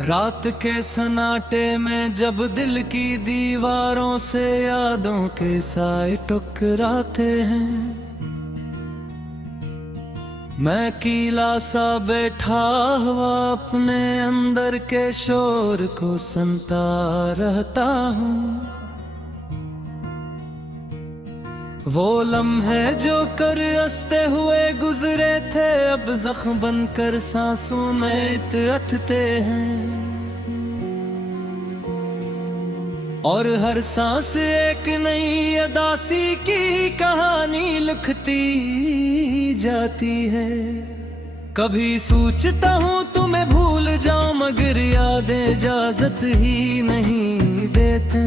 रात के सन्नाटे में जब दिल की दीवारों से यादों के साए टकराते हैं, मैं अकेला सा बैठा हुआ अपने अंदर के शोर को सुनता रहता हूँ। वो लम्हे जो कर हंसते हुए गुजरे थे अब जख्म बनकर सांसों में इतरते हैं, और हर सांस एक नई अदासी की कहानी लिखती जाती है। कभी सोचता हूँ तुम्हें भूल जाऊं मगर यादें इजाजत ही नहीं देते।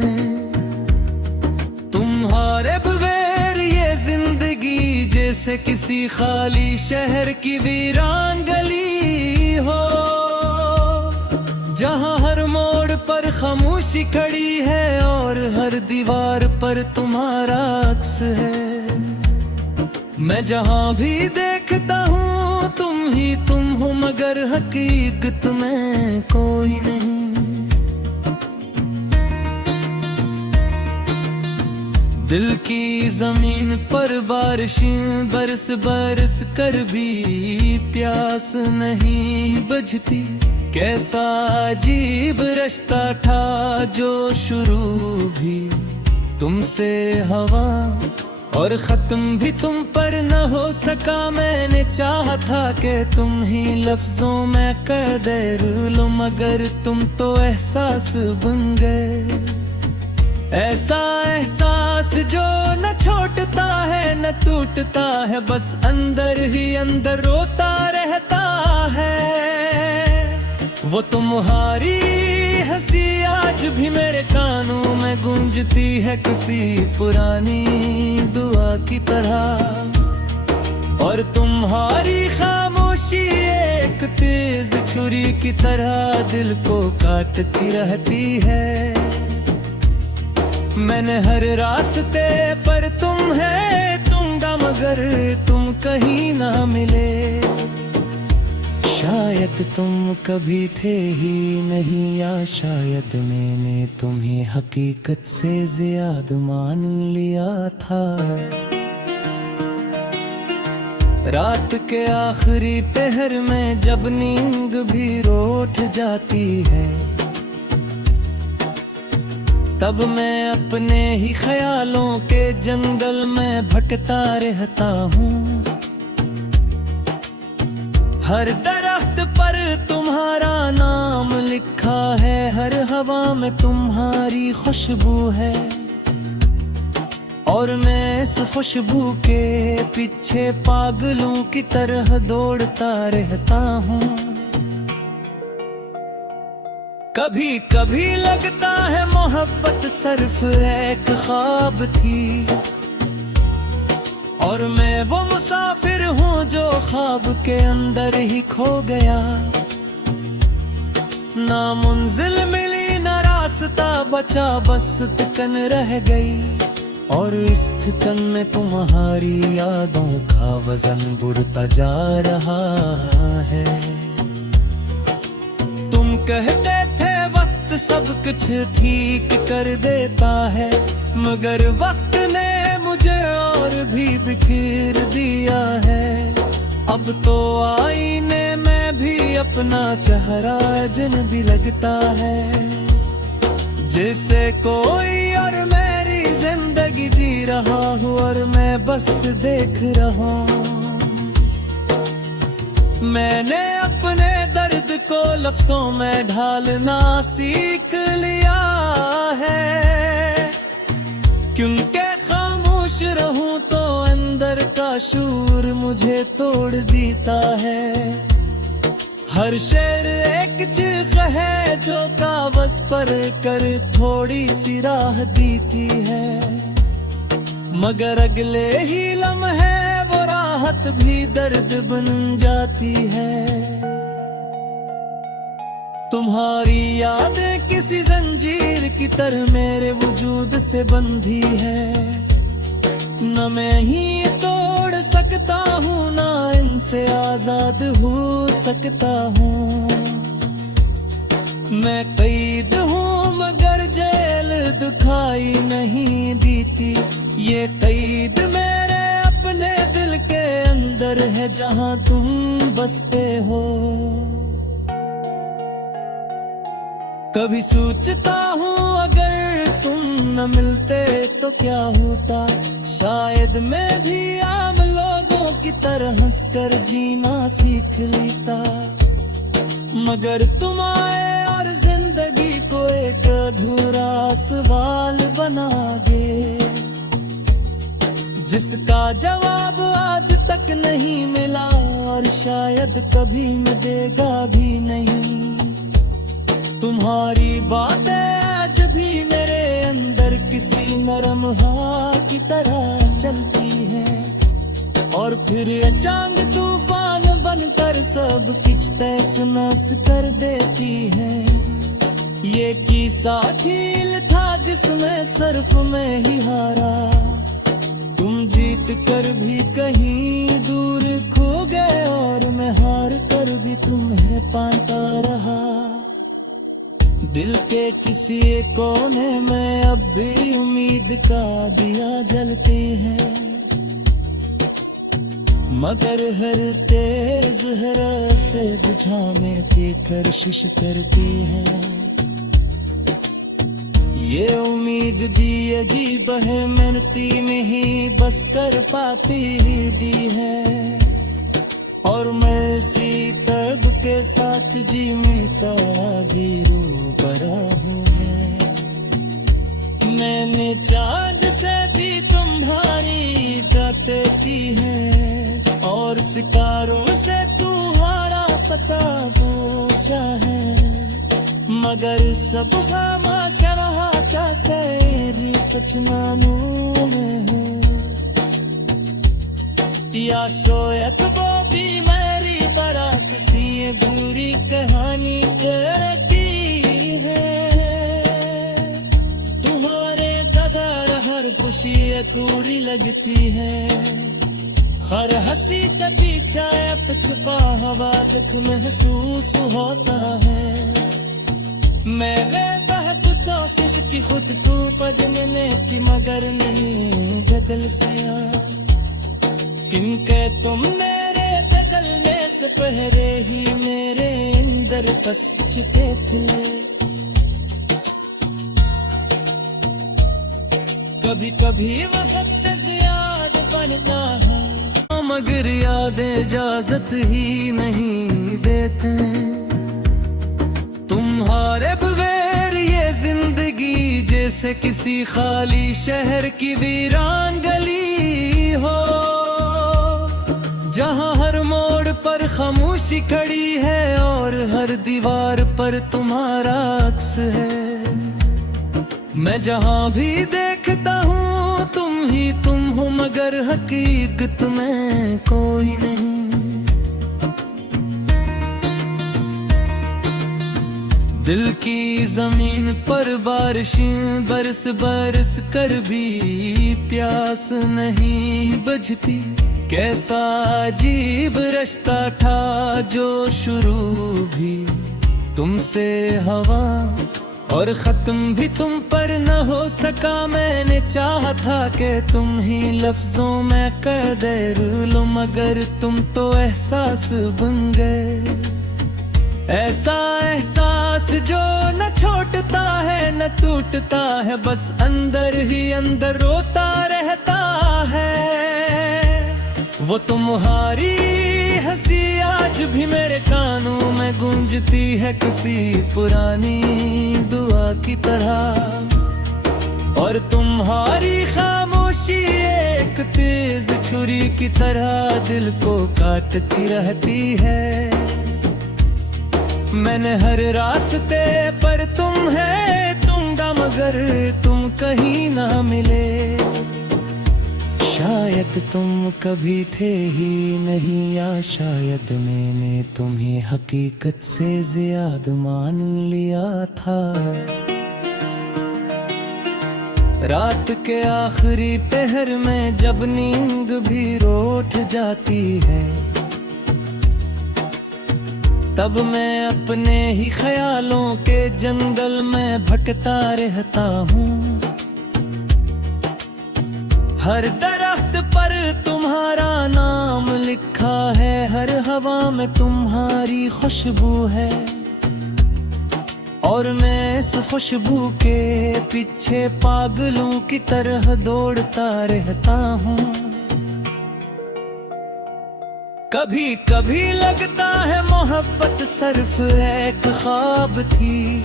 तुम्हारे बगैर ये जिंदगी जैसे किसी खाली शहर की वीरान गली हो, जहाँ हर मोड़ पर खामोशी खड़ी है और हर दीवार पर तुम्हारा अक्स है। मैं जहाँ भी देखता हूँ तुम हो मगर हकीकत में कोई नहीं। दिल की जमीन पर बारिशें बरस बरस कर भी प्यास नहीं बुझती। कैसा अजीब रिश्ता था जो शुरू भी तुमसे हवा और खत्म भी तुम पर न हो सका। मैंने चाहा था कि तुम ही लफ्जों में कर दे लो मगर तुम तो एहसास बन गए। ऐसा एहसास जो न छोटता है न टूटता है, बस अंदर ही अंदर रोता रहता है। वो तुम्हारी हंसी आज भी मेरे कानों में गूंजती है किसी पुरानी दुआ की तरह, और तुम्हारी खामोशी एक तेज छुरी की तरह दिल को काटती रहती है। मैंने हर रास्ते पर तुम है दूंगा मगर तुम कहीं ना मिले। शायद तुम कभी थे ही नहीं, या शायद मैंने तुम्हें हकीकत से ज्यादा मान लिया था। रात के आखिरी पहर में जब नींद भी रूठ जाती है, तब मैं अपने ही ख्यालों के जंगल में भटकता रहता हूँ। हर दरख्त पर तुम्हारा नाम लिखा है, हर हवा में तुम्हारी खुशबू है, और मैं इस खुशबू के पीछे पागलों की तरह दौड़ता रहता हूँ। कभी कभी लगता है मोहब्बत सिर्फ एक ख्वाब थी, और मैं वो मुसाफिर हूँ जो ख्वाब के अंदर ही खो गया। ना मंजिल मिली ना रास्ता बचा, बस थकन रह गई, और इस थकन में तुम्हारी यादों का वजन बढ़ता जा रहा है। तुम कहते सब कुछ ठीक कर देता है, मगर वक्त ने मुझे और भी बिखेर दिया है। अब तो आईने में भी अपना चेहरा अजनबी लगता है, जैसे कोई और मेरी जिंदगी जी रहा हूँ और मैं बस देख रहा हूँ। मैंने अपने दर्द को लफ्जों में ढालना सीख लिया है, क्योंकि खामोश रहूं तो अंदर का शूर मुझे तोड़ देता है। हर शेर एक चीख है जो कागज पर कर थोड़ी सी राह देती है, मगर अगले ही लम्हे वो राहत भी दर्द बन जाती है। तुम्हारी यादें किसी जंजीर की तरह मेरे वजूद से बंधी है, न मैं ही तोड़ सकता हूँ ना इनसे आजाद हो सकता हूँ। मैं कैद हूँ मगर जेल दुखाई नहीं देती। ये कैद मेरे अपने दिल के अंदर है जहाँ तुम बसते हो। कभी सोचता हूँ अगर तुम न मिलते तो क्या होता। शायद मैं भी आम लोगों की तरह हंसकर जीना सीख लेता। मगर तुम आए और जिंदगी को एक अधूरा सवाल बना गए, जिसका जवाब आज तक नहीं मिला और शायद कभी मिलेगा भी नहीं। तुम्हारी बातें आज भी मेरे अंदर किसी नरम हवा की तरह चलती हैं और फिर अचानक तूफान बनकर सब कुछ तहस नहस कर देती है। ये किस्सा खेल था जिसमें सिर्फ मैं ही हारा। तुम जीत कर भी कहीं दूर खो गए और मैं हार कर भी तुम्हें पाता रहा। दिल के किसी कोने में अब भी उम्मीद का दिया जलती है, मगर हर तेज हरा से बुझाने की कोशिश करती है। ये उम्मीद दी अजीब है, मेहनती में ही बस कर पाती ही दी है। और मैं इसी दर्द के साथ जी मीता गिरू बरा हूँ। मैंने चांद से भी तुम्हारी बातें की है और सितारों से तुम्हारा पता पूछा है, मगर सब हमाशा से पचनानू में है। या शायद वो भी मेरी तरह किसी बुरी कहानी कहती है। तुम्हारे कदर हर खुशी अधूरी लगती है, हर हंसी का पीछा अब छुपा हुआ दुख महसूस होता है। मैंने बहुत कोशिश की खुद को बदलने की, मगर नहीं बदल सया। क्योंकि तुम मेरे बदलने से पहले ही मेरे अंदर बस चुके थे। कभी कभी वक्त से ज्यादा बनता है, मगर यादें इजाजत ही नहीं देते। तुम्हारे बगैर ये जिंदगी जैसे किसी खाली शहर की वीरान गली हो, जहाँ हर मोड़ पर खामोशी खड़ी है और हर दीवार पर तुम्हारा अक्स है। मैं जहाँ भी देखता हूँ तुम ही तुम हो, मगर हकीकत में कोई नहीं। दिल की जमीन पर बारिशें बरस बरस कर भी प्यास नहीं बुझती। कैसा अजीब रिश्ता था जो शुरू भी तुमसे हवा और खत्म भी तुम पर न हो सका। मैंने चाहा था कि तुम ही लफ्जों में कर दे लो, मगर तुम तो एहसास बन गए। ऐसा एहसास जो न छोटता है न टूटता है, बस अंदर ही अंदर रोता रहता है। वो तुम्हारी हंसी आज भी मेरे कानों में गूंजती है किसी पुरानी दुआ की तरह, और तुम्हारी खामोशी एक तेज छुरी की तरह दिल को काटती रहती है। मैंने हर रास्ते पर तुम है दूंगा, मगर तुम कहीं ना मिले। शायद तुम कभी थे ही नहीं, या शायद मैंने तुम्हें हकीकत से ज्यादा मान लिया था। रात के आखिरी पहर में जब नींद भी रूठ जाती है, तब मैं अपने ही ख्यालों के जंगल में भटकता रहता हूँ। हर दरख्त पर तुम्हारा नाम लिखा है, हर हवा में तुम्हारी खुशबू है, और मैं इस खुशबू के पीछे पागलों की तरह दौड़ता रहता हूँ। कभी कभी लगता है मोहब्बत सिर्फ एक ख्वाब थी,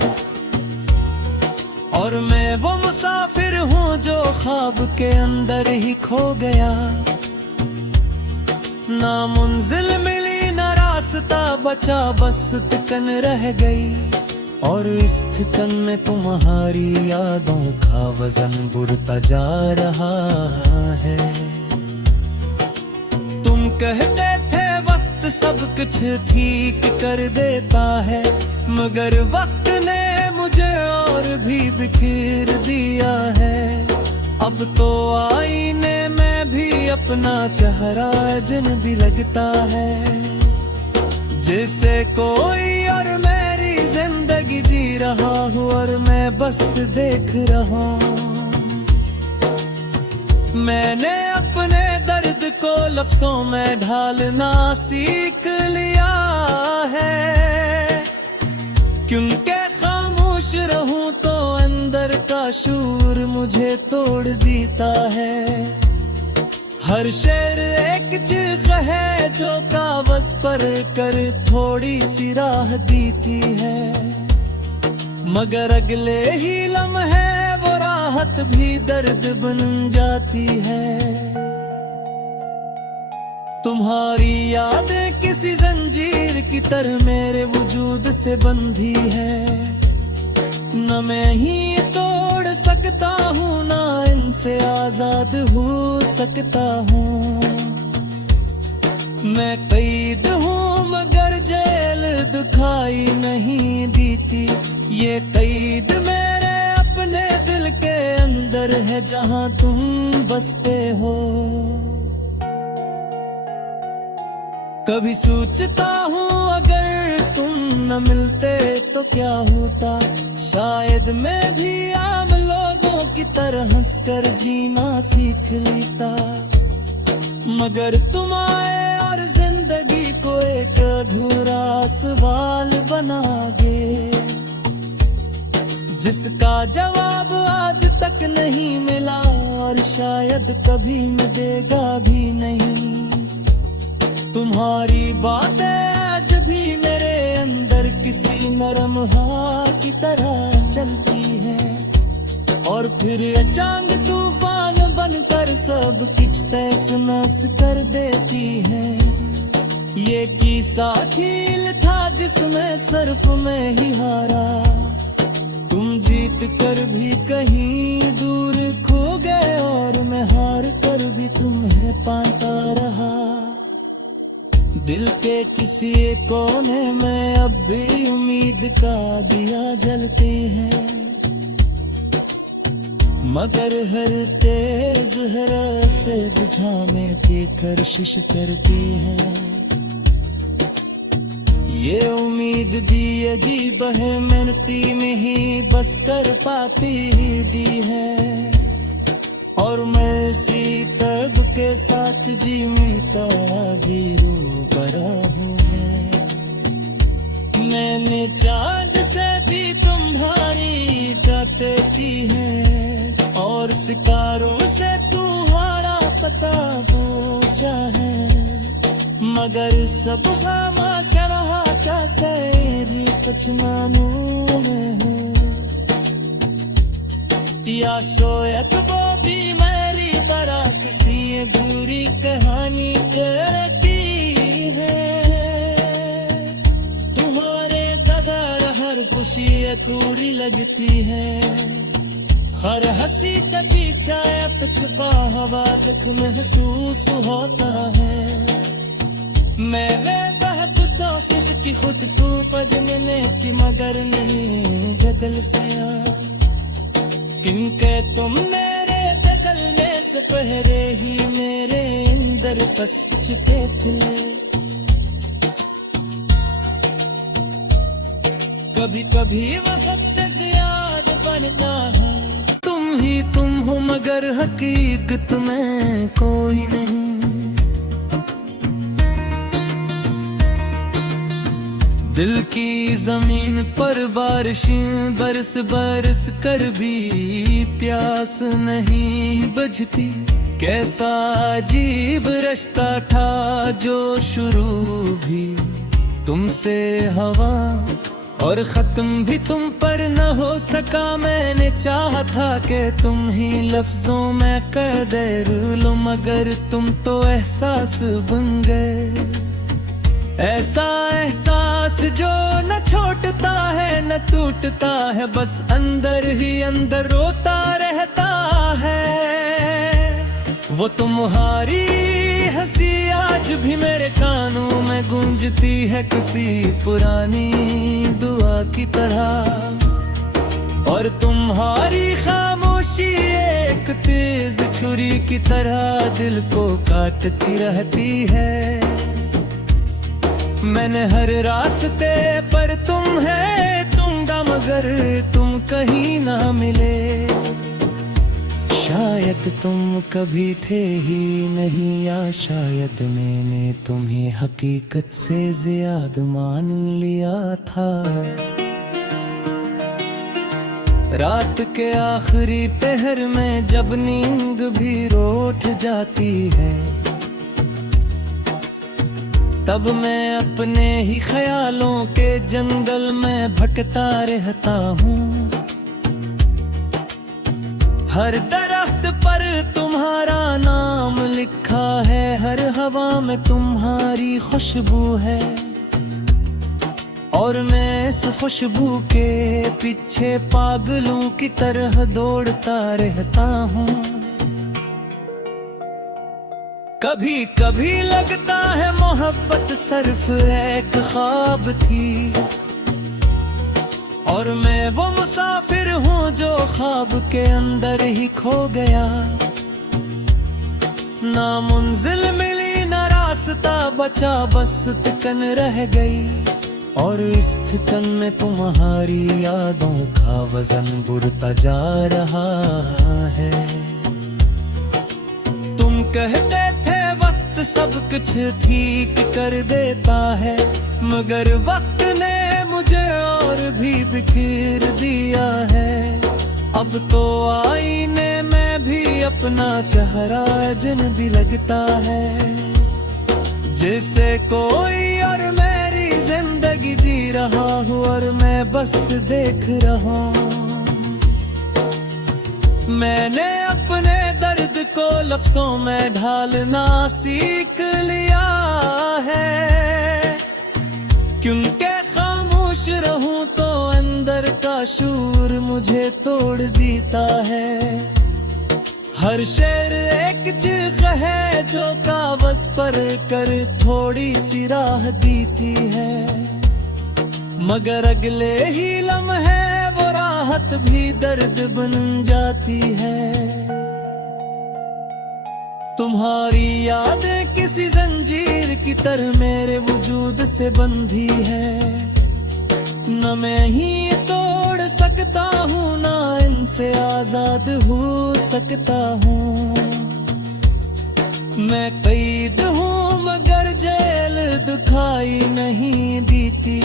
और मैं वो मुसाफिर हूँ जो ख्वाब के अंदर ही खो गया। ना मंजिल मिली ना रास्ता बचा, बस थकन रह गई, और इस थकन में तुम्हारी यादों का वजन बढ़ता जा रहा है। तुम कहते थे वक्त सब कुछ ठीक कर देता है, मगर वक्त ने मुझे और भी बिखेर दिया है। अब तो आईने में भी अपना चेहरा अजनबी लगता है, जैसे कोई और मेरी जिंदगी जी रहा हूँ और मैं बस देख रहा हूँ। मैंने अपने दर्द को लफ्जों में ढालना सीख लिया है, क्योंकि खामोश रहूं तो अंदर का शूर मुझे तोड़ देता है। हर शेर एक चीख है जो कागज पर कर थोड़ी सी राह देती है, मगर अगले ही लम्हे वो राहत भी दर्द बन जाती है। तुम्हारी यादें किसी जंजीर की तरह मेरे वजूद से बंधी है, न मैं ही तोड़ सकता हूँ ना इनसे आजाद हो सकता हूँ। मैं कैद हूँ मगर जेल दिखाई नहीं देती, ये कैद मेरे अपने दिल के अंदर है जहाँ तुम बसते हो। कभी सोचता हूँ अगर तुम न मिलते तो क्या होता, शायद मैं भी आम लोगों की तरह हंसकर जीना सीख लेता, मगर तुम आए और जिंदगी को एक अधूरा सवाल बना गए, जिसका जवाब आज तक नहीं मिला और शायद कभी मिलेगा भी नहीं। तुम्हारी बातें आज भी मेरे अंदर किसी नरम हवा की तरह चलती है, और फिर अचानक तूफान बनकर सब कुछ तहस नहस कर देती है। ये किस्सा खेल था जिसमें सिर्फ मैं ही हारा, तुम जीत कर भी कहीं दूर खो गए और मैं हार कर भी तुम्हें पाता रहा। दिल के किसी कोने में अब भी उम्मीद का दिया जलती है, मगर हर तेज हरा से बुझाने की कोशिश करती है। ये उम्मीद दी अजीब है, मेहनती में ही बस कर पाती ही दी है, और मैं इसी दर्द के साथ जीता भी रो बड़ा हूँ। मैंने चांद से भी तुम्हारी गाती है, और सितारों से तुम्हारा पता पूछा है, मगर सब हमाशा रहा कैसे भी पछनानू में है, या शायद वो भी मेरी तरह किसी अधूरी कहानी कहती है। तुम्हारे कदर हर खुशी अधूरी लगती है, हर हंसी का पीछा अब छुपा हुआ दुख महसूस होता है। मैंने बहुत कोशिश की खुद तू बदलने की, मगर नहीं बदल सया, क्योंकि तुम मेरे बदलने से पहले ही मेरे अंदर बस चुके थे। कभी कभी वक्त से ज्यादा बनना है। तुम ही तुम हो मगर हकीकत में कोई नहीं। दिल की जमीन पर बारिशें बरस बरस कर भी प्यास नहीं बुझती। कैसा अजीब रिश्ता था जो शुरू भी तुमसे हवा और खत्म भी तुम पर न हो सका। मैंने चाहा था कि तुम ही लफ्जों में कर दे लो, मगर तुम तो एहसास बन गए। ऐसा एहसास जो न छोटता है न टूटता है, बस अंदर ही अंदर रोता रहता है। वो तुम्हारी हंसी आज भी मेरे कानों में गूंजती है, किसी पुरानी दुआ की तरह। और तुम्हारी खामोशी एक तेज छुरी की तरह दिल को काटती रहती है। मैंने हर रास्ते पर तुम है दूंगा, मगर तुम कहीं ना मिले। शायद तुम कभी थे ही नहीं, या शायद मैंने तुम्हें हकीकत से ज्यादा मान लिया था। रात के आखिरी पहर में जब नींद भी रूठ जाती है, तब मैं अपने ही ख्यालों के जंगल में भटकता रहता हूँ। हर दरख्त पर तुम्हारा नाम लिखा है, हर हवा में तुम्हारी खुशबू है। और मैं इस खुशबू के पीछे पागलों की तरह दौड़ता रहता हूँ। कभी कभी लगता है मोहब्बत सिर्फ एक ख्वाब थी, और मैं वो मुसाफिर हूँ जो ख्वाब के अंदर ही खो गया। ना मंजिल मिली ना रास्ता बचा, बस थकन रह गई। और इस थकन में तुम्हारी यादों का वजन बढ़ता जा रहा है। तुम कहते सब कुछ ठीक कर देता है, मगर वक्त ने मुझे और भी बिखेर दिया है। अब तो आईने में भी अपना चेहरा अजनबी लगता है। जैसे कोई और मेरी जिंदगी जी रहा हूँ और मैं बस देख रहा हूँ। मैंने अपने दर्द को लफ्जों में ढालना सीख लिया है, क्योंकि खामोश रहूं तो अंदर का शूर मुझे तोड़ देता है। हर शेर एक चीख है जो कागज पर कर थोड़ी सी राह देती है, मगर अगले ही लम्हे वो राहत भी दर्द बन जाती है। तुम्हारी यादें किसी जंजीर की तरह मेरे वजूद से बंधी है, न मैं ही तोड़ सकता हूँ ना इनसे आजाद हो सकता हूँ। मैं कैद हूँ मगर जेल दुखाई नहीं देती,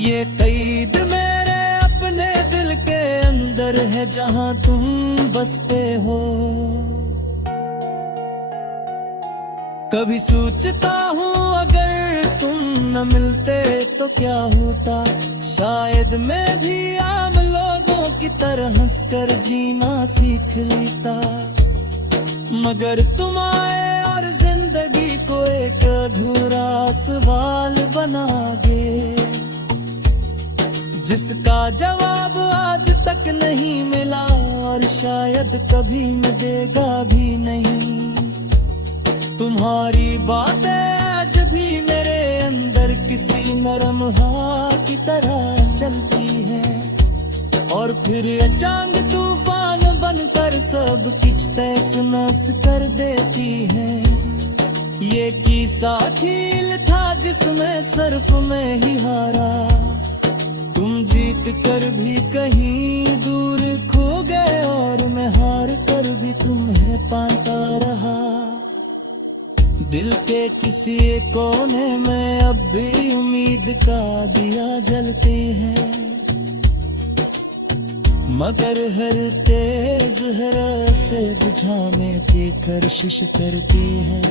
ये कैद मेरे अपने दिल के अंदर है जहाँ तुम बसते हो। कभी सोचता हूँ अगर तुम न मिलते तो क्या होता, शायद मैं भी आम लोगों की तरह हंसकर जीना सीख लेता। मगर तुम आए और जिंदगी को एक अधूरा सवाल बना गए, जिसका जवाब आज तक नहीं मिला और शायद कभी मैं देगा भी नहीं। तुम्हारी बातें आज भी मेरे अंदर किसी नरम हवा की तरह चलती है, और फिर अचानक तूफान बनकर सब कुछ तहस नहस कर देती है। ये किस्सा खेल था जिसमें सिर्फ मैं ही हारा, तुम जीत कर भी कहीं दूर खो गए, और मैं हार कर भी तुम्हें पाता रहा। दिल के किसी कोने में अब भी उम्मीद का दिया जलती है, मगर हर तेज हरा से बुझाने की कोशिश करती है।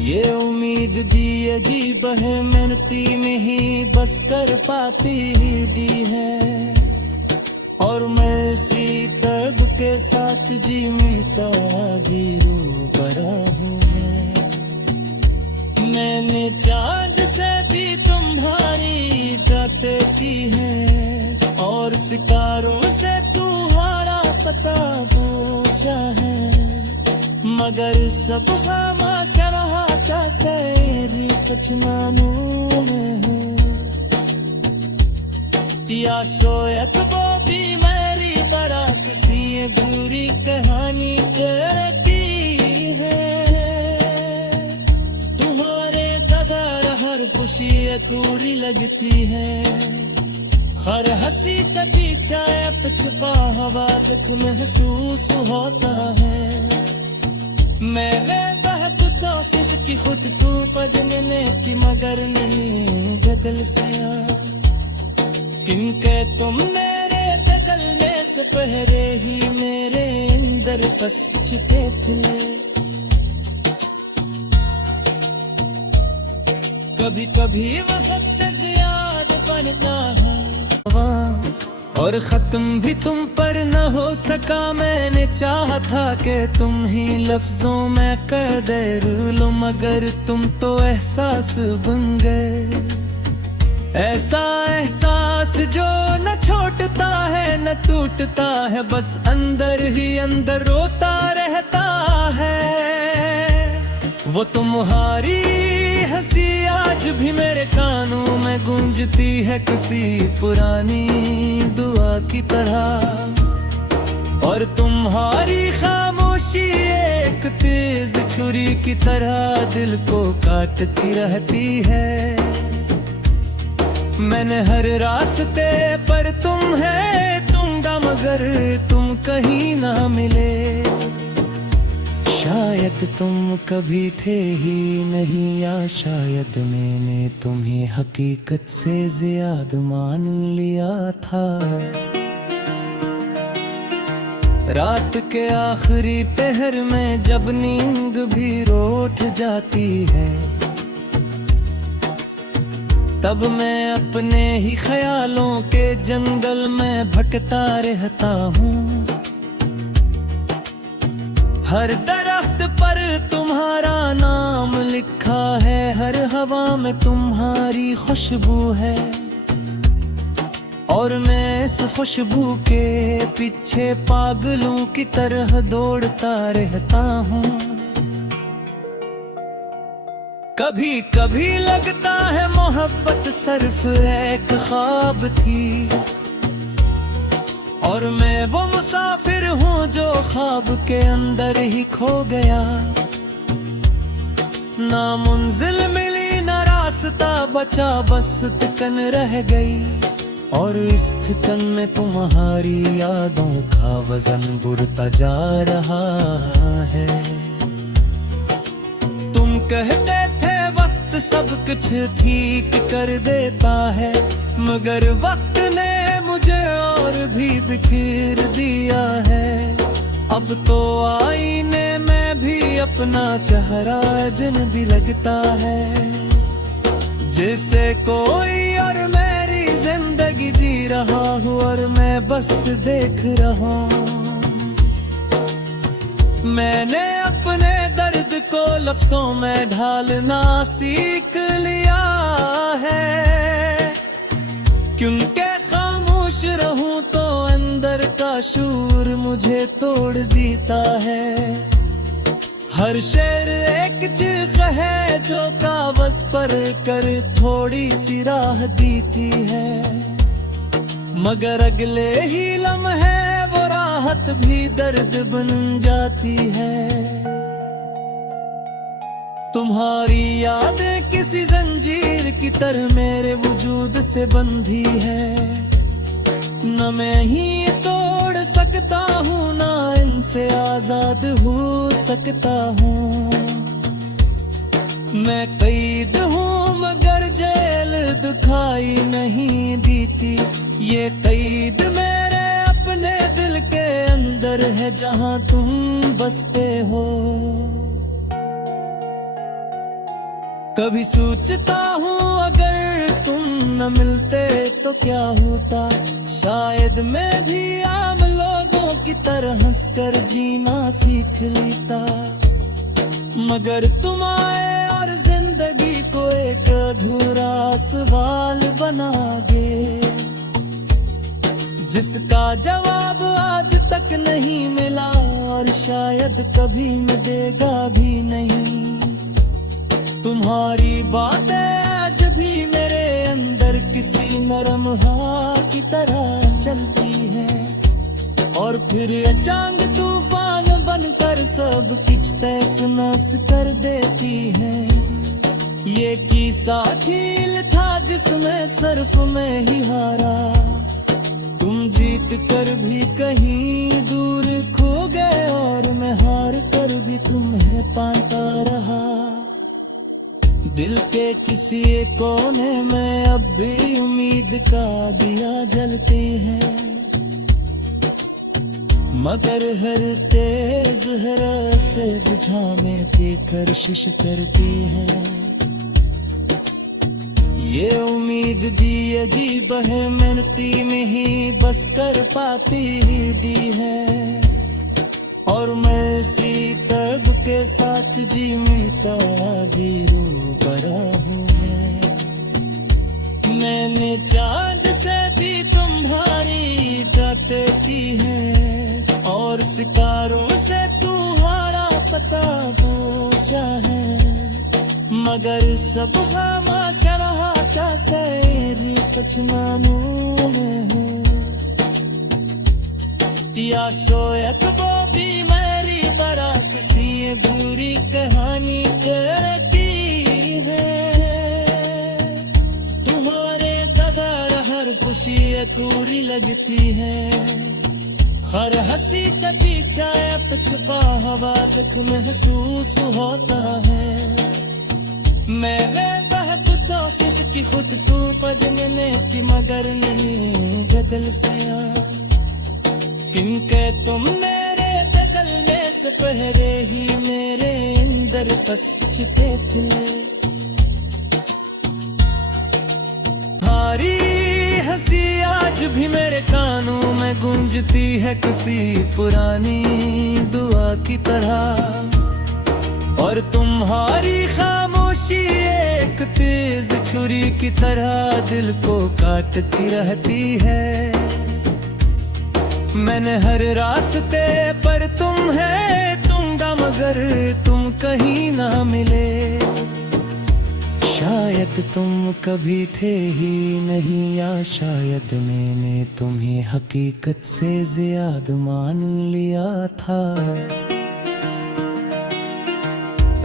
ये उम्मीद दी अजीब है, मिनती में ही बस कर पाती ही दी है, और मैं इसी दर्द के साथ जी मीता गिरू बड़ा हूँ। मैंने चांद से भी तुम्हारी बातें की है, और सितारों से तुम्हारा पता पूछा है, मगर सब हमाशा से पचनानू में हूँ, या शायद वो भी मेरी तरह किसी अधूरी कहानी कहती है। तुम्हारे कदर हर खुशी अधूरी लगती है, हर हंसी का पीछा छुपा हुआ दुख महसूस होता है। मैंने बहुत कोशिश की खुद तू बदलने की, मगर नहीं बदल सया, क्योंकि तुम मेरे बदलने से पहले ही मेरे अंदर पसचते थे। कभी कभी वक्त से ज्यादा बनना है, और खत्म भी तुम पर न हो सका। मैंने चाहा था कि तुम ही लफ्जों में कर दे लो, मगर तुम तो एहसास बन गए। ऐसा एहसास जो न छोटता है न टूटता है, बस अंदर ही अंदर रोता रहता है। वो तुम्हारी हंसी आज भी मेरे कानों में गूंजती है, किसी पुरानी दुआ की तरह, और तुम्हारी खामोशी एक तेज छुरी की तरह दिल को काटती रहती है। मैंने हर रास्ते पर तुम है दूंगा, मगर तुम कहीं ना मिले। शायद तुम कभी थे ही नहीं, या शायद मैंने तुम्हें हकीकत से ज्यादा मान लिया था। रात के आखिरी पहर में जब नींद भी रूठ जाती है, तब मैं अपने ही ख्यालों के जंगल में भटकता रहता हूँ। हर दरख्त पर तुम्हारा नाम लिखा है, हर हवा में तुम्हारी खुशबू है, और मैं इस खुशबू के पीछे पागलों की तरह दौड़ता रहता हूँ। कभी कभी लगता है मोहब्बत सिर्फ एक ख्वाब थी, और मैं वो मुसाफिर हूँ जो ख्वाब के अंदर ही खो गया। ना मंजिल मिली ना रास्ता बचा, बस थकन रह गई, और इस थकन में तुम्हारी यादों का वजन बढ़ता जा रहा है। तुम कहते थे वक्त सब कुछ ठीक कर देता है, मगर वक्त ने मुझे और भी बिखेर दिया है। अब तो आईने में भी अपना चेहरा अजनबी लगता है, जैसे कोई और मेरी जिंदगी जी रहा हूँ और मैं बस देख रहा हूँ। मैंने अपने दर्द को लफ्जों में ढालना सीख लिया है, क्योंकि खामोश रहूं तो अंदर का शूर मुझे तोड़ देता है। हर शेर एक चीख है जो कागज पर कर थोड़ी सी राह देती है, मगर अगले ही लम्हे वो राहत भी दर्द बन जाती है। तुम्हारी यादें किसी जंजीर की तरह मेरे वजूद से बंधी है। न मैं ही तोड़ सकता हूँ, ना इनसे आजाद हो सकता हूँ। मैं कैद हूँ मगर जेल दिखाई नहीं देती। ये कैद मेरे अपने दिल के अंदर है, जहाँ तुम बसते हो। कभी सोचता हूँ अगर तुम न मिलते तो क्या होता। शायद मैं भी आम लोगों की तरह हंसकर जीना सीख लेता। मगर तुम आए और जिंदगी को एक अधूरा सवाल बना गए, जिसका जवाब आज तक नहीं मिला और शायद कभी मिलेगा भी नहीं। तुम्हारी बातें आज भी मेरे अंदर किसी नरम हवा की तरह चलती है, और फिर अचानक तूफान बनकर सब कुछ तहस नहस कर देती है। ये किस्सा खेल था जिसमें सिर्फ मैं ही हारा। तुम जीत कर भी कहीं दूर खो गए और मैं हार कर भी तुम्हें पाता रहा। दिल के किसी कोने में अब भी उम्मीद का दिया जलती है, मगर हर तेज हरा से बुझाने की कोशिश करती है। ये उम्मीद दी अजीब है, मिनती में ही बस कर पाती ही दी है। और मैं इसी दर्द के साथ जीता आधी रो बड़ा हूँ। मैंने चांद से भी तुम्हारी बातें की है, और सितारों से तुम्हारा पता पूछा है। मगर सब हमाशा से कुछ नानू में हो, या शायद वो भी मेरी तरह किसी बुरी कहानी करती है। तुम्हारे कदर हर खुशी अधूरी लगती है, हर हंसी का पीछा अब छुपा हुआ दुख महसूस होता है। मैंने बहुत कोशिश की खुद को बदलने की, मगर नहीं बदल सया, क्योंकि तुम मेरे बदलने से पहले ही मेरे अंदर बस चिते थे। तुम्हारी हंसी आज भी मेरे कानों में गूंजती है, किसी पुरानी दुआ की तरह। और तुम्हारी खामोशी एक तेज छुरी की तरह दिल को काटती रहती है। मैंने हर रास्ते पर तुम है दूंगा, मगर तुम कहीं ना मिले। शायद तुम कभी थे ही नहीं, या शायद मैंने तुम्हें हकीकत से ज्यादा मान लिया था।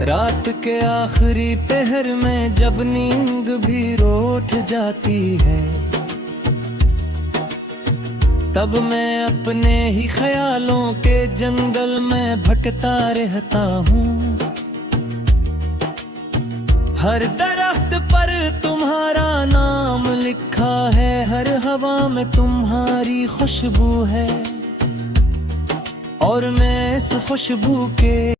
रात के आखिरी पहर में जब नींद भी रूठ जाती है, तब मैं अपने ही ख्यालों के जंगल में भटकता रहता हूँ। हर दरख्त पर तुम्हारा नाम लिखा है, हर हवा में तुम्हारी खुशबू है, और मैं इस खुशबू के